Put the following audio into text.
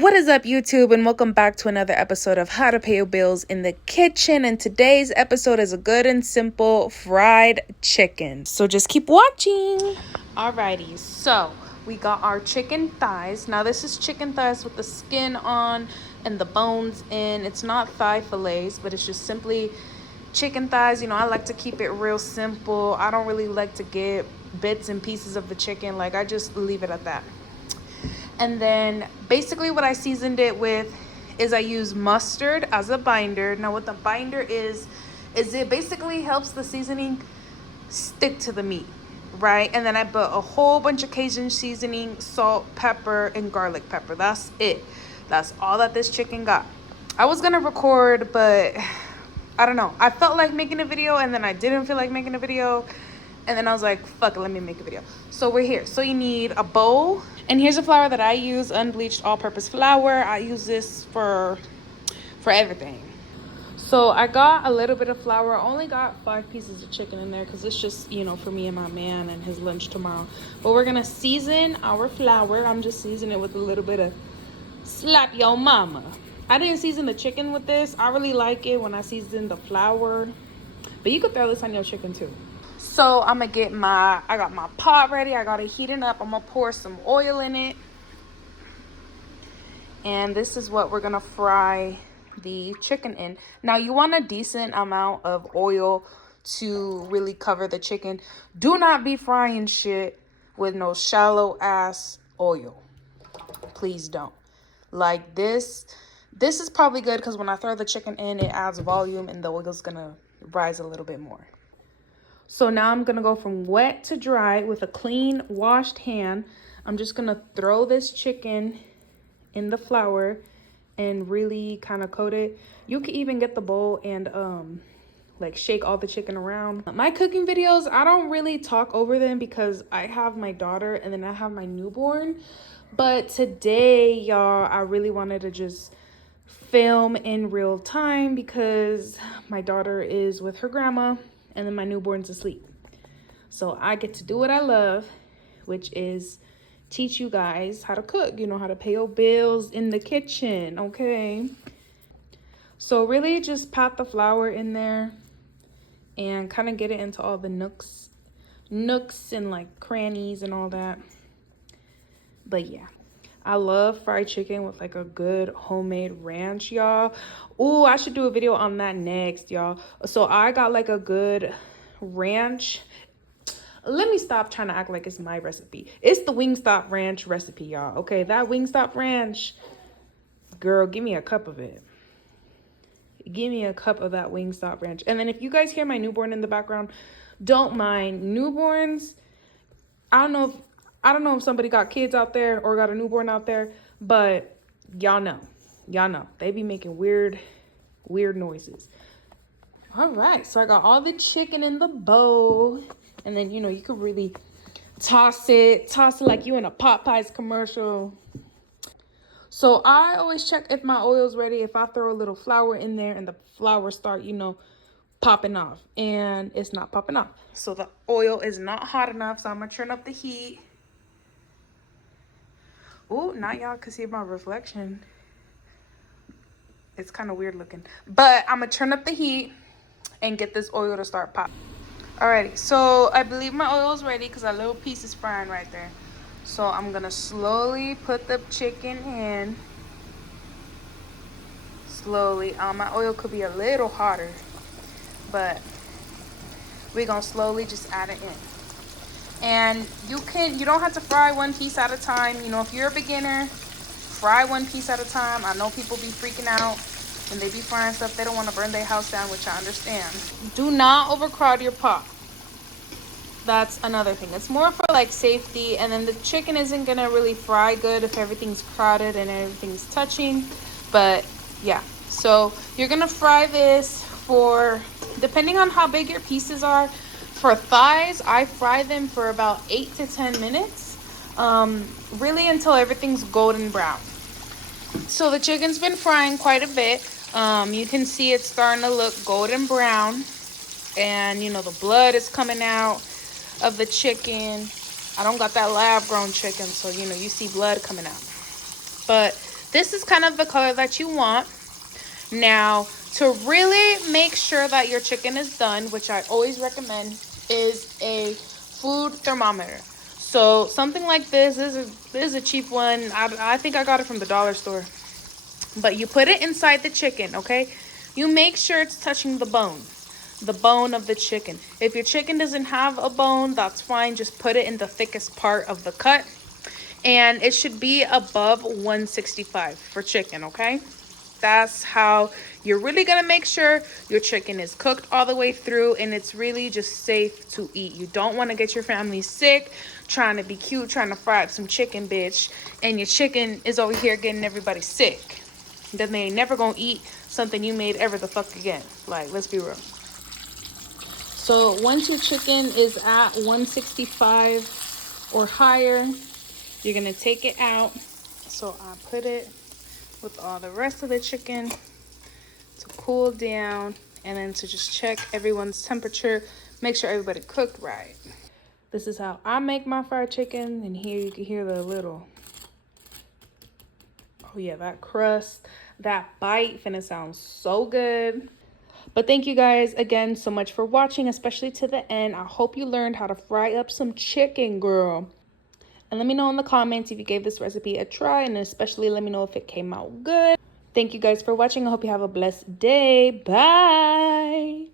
What is up, YouTube, and welcome back to another episode of How to Pay Your Bills in the Kitchen. And today's episode is a good and simple fried chicken. So just keep watching. Alrighty, so we got our chicken thighs. Now this is chicken thighs with the skin on and the bones in. It's not thigh fillets, but it's just simply chicken thighs. You know, I like to keep it real simple. I don't really like to get bits and pieces of the chicken. Like, I just leave it at that. And then basically what I seasoned it with is I use mustard as a binder. Now what the binder is it basically helps the seasoning stick to the meat, right? And then I put a whole bunch of Cajun seasoning, salt, pepper, and garlic pepper. That's it. That's all that this chicken got. I was gonna record, but I don't know. I felt like making a video and then I didn't feel like making a video. And then I was like, fuck it, let me make a video. So we're here. So you need a bowl. And here's a flour that I use, unbleached all-purpose flour. I use this for everything. So I got a little bit of flour. I only got 5 pieces of chicken in there because it's just, you know, for me and my man and his lunch tomorrow. But we're going to season our flour. I'm just seasoning it with a little bit of slap your mama. I didn't season the chicken with this. I really like it when I season the flour. But you could throw this on your chicken too. So I'm gonna get I got my pot ready. I got it heating up. I'm gonna pour some oil in it. And this is what we're gonna fry the chicken in. Now you want a decent amount of oil to really cover the chicken. Do not be frying shit with no shallow ass oil. Please don't. Like this is probably good because when I throw the chicken in, it adds volume and the oil's gonna rise a little bit more. So now I'm going to go from wet to dry with a clean, washed hand. I'm just going to throw this chicken in the flour and really kind of coat it. You can even get the bowl and like shake all the chicken around. My cooking videos, I don't really talk over them because I have my daughter and then I have my newborn. But today, y'all, I really wanted to just film in real time because my daughter is with her grandma. And then my newborn's asleep. So I get to do what I love, which is teach you guys how to cook, you know, how to pay your bills in the kitchen, okay? So really just pat the flour in there and kind of get it into all the nooks and like crannies and all that. But yeah, I love fried chicken with like a good homemade ranch, y'all. Ooh, I should do a video on that next, y'all. So I got like a good ranch. Let me stop trying to act like it's my recipe. It's the Wingstop ranch recipe, y'all. Okay, that Wingstop ranch, girl, give me a cup of it. Give me a cup of that Wingstop ranch. And then if you guys hear my newborn in the background, don't mind. Newborns, I don't know if somebody got kids out there or got a newborn out there, but y'all know they be making weird noises. All right, so I got all the chicken in the bowl, and then, you know, you could really toss it like you in a Popeyes commercial. So I always check if my oil's ready. If I throw a little flour in there and the flour start, you know, popping off, and it's not popping off. So the oil is not hot enough, so I'm gonna turn up the heat. Oh, now y'all can see my reflection. It's kind of weird looking. But I'm going to turn up the heat and get this oil to start popping. Alrighty, so I believe my oil is ready because that little piece is frying right there. So I'm going to slowly put the chicken in. Slowly. My oil could be a little hotter, but we're going to slowly just add it in. And you don't have to fry one piece at a time. You know, if you're a beginner, fry one piece at a time. I know people be freaking out when they be frying stuff. They don't want to burn their house down, which I understand. Do not overcrowd your pot. That's another thing. It's more for like safety. And then the chicken isn't going to really fry good if everything's crowded and everything's touching. But yeah, so you're going to fry this for, depending on how big your pieces are. For thighs, I fry them for about 8 to 10 minutes, really until everything's golden brown. So the chicken's been frying quite a bit. You can see it's starting to look golden brown, and you know the blood is coming out of the chicken. I don't got that lab grown chicken, so you know you see blood coming out. But This is kind of the color that you want. Now, to really make sure that your chicken is done, which I always recommend, is a food thermometer. So something like this is a cheap one. I think I got it from the dollar store. But you put it inside the chicken, okay? You make sure it's touching the bone of the chicken. If your chicken doesn't have a bone, that's fine. Just put it in the thickest part of the cut. And it should be above 165 for chicken, okay? That's how you're really gonna make sure your chicken is cooked all the way through and it's really just safe to eat. You don't want to get your family sick trying to be cute, trying to fry up some chicken, bitch, and your chicken is over here getting everybody sick. Then they ain't never gonna eat something you made ever the fuck again. Like, let's be real. So once your chicken is at 165 or higher, you're gonna take it out. So I put it with all the rest of the chicken to cool down, and then to just check everyone's temperature, make sure everybody cooked right. This is how I make my fried chicken, and here you can hear the little, oh yeah, that crust, that bite finna sound so good. But thank you guys again so much for watching, especially to the end. I hope you learned how to fry up some chicken, girl. And let me know in the comments if you gave this recipe a try, and especially let me know if it came out good. Thank you guys for watching. I hope you have a blessed day. Bye.